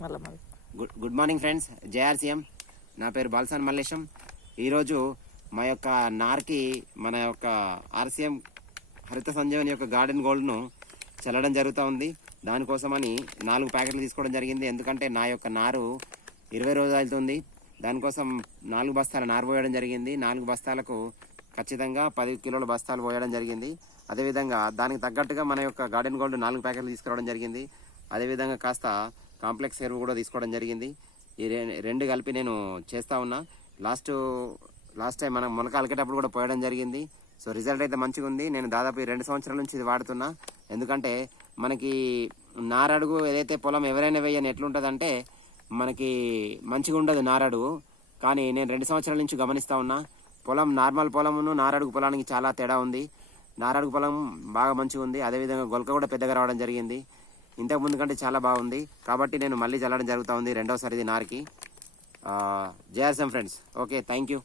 Good morning friends, JRCM. నా పేరు బాల్సాన్ మల్లేశం. ఈరోజు మా యొక్క నార్కి మన యొక్క ఆర్సీఎం హరిత సంజీవని యొక్క గార్డెన్ గోల్డ్ను చల్లడం జరుగుతూ ఉంది. దానికోసమని 4 ప్యాకెట్లు తీసుకోవడం జరిగింది. ఎందుకంటే నా యొక్క నారు 20 రోజులు అవుతుంది. దానికోసం 4 బస్తాల నారు పోయడం జరిగింది. 4 బస్తాలకు ఖచ్చితంగా 10 కిలోల బస్తాలు పోయడం జరిగింది. అదేవిధంగా దానికి తగ్గట్టుగా మన యొక్క గార్డెన్ గోల్డ్ 4 ప్యాకెట్లు తీసుకురావడం జరిగింది. అదేవిధంగా కాస్త కాంప్లెక్స్ ఎరువు కూడా తీసుకోవడం జరిగింది. ఈ రెండు కలిపి నేను చేస్తూ ఉన్నా. లాస్ట్ టైం మనం మొలక అలికేటప్పుడు కూడా పోయడం జరిగింది. సో రిజల్ట్ అయితే మంచిగా ఉంది. నేను దాదాపు 2 సంవత్సరాల నుంచి ఇది వాడుతున్నా. ఎందుకంటే మనకి నారడుగు ఏదైతే పొలం ఎవరైనా వేయని ఎట్లుంటుందంటే మనకి మంచిగా ఉండదు నారడుగు. కానీ నేను 2 సంవత్సరాల నుంచి గమనిస్తూ ఉన్నా, పొలం నార్మల్ పొలమును నారడుగు పొలానికి చాలా తేడా ఉంది. నారడుగు పొలం బాగా మంచిగా ఉంది. అదేవిధంగా గొలక కూడా పెద్దగా రావడం జరిగింది. ఇంతకు ముందు కంటే చాలా బాగుంది. కాబట్టి నేను మళ్ళీ చల్లడం జరుగుతూ ఉంది రెండోసారి ఇది నార్కి. JRCM friends. Okay, thank you.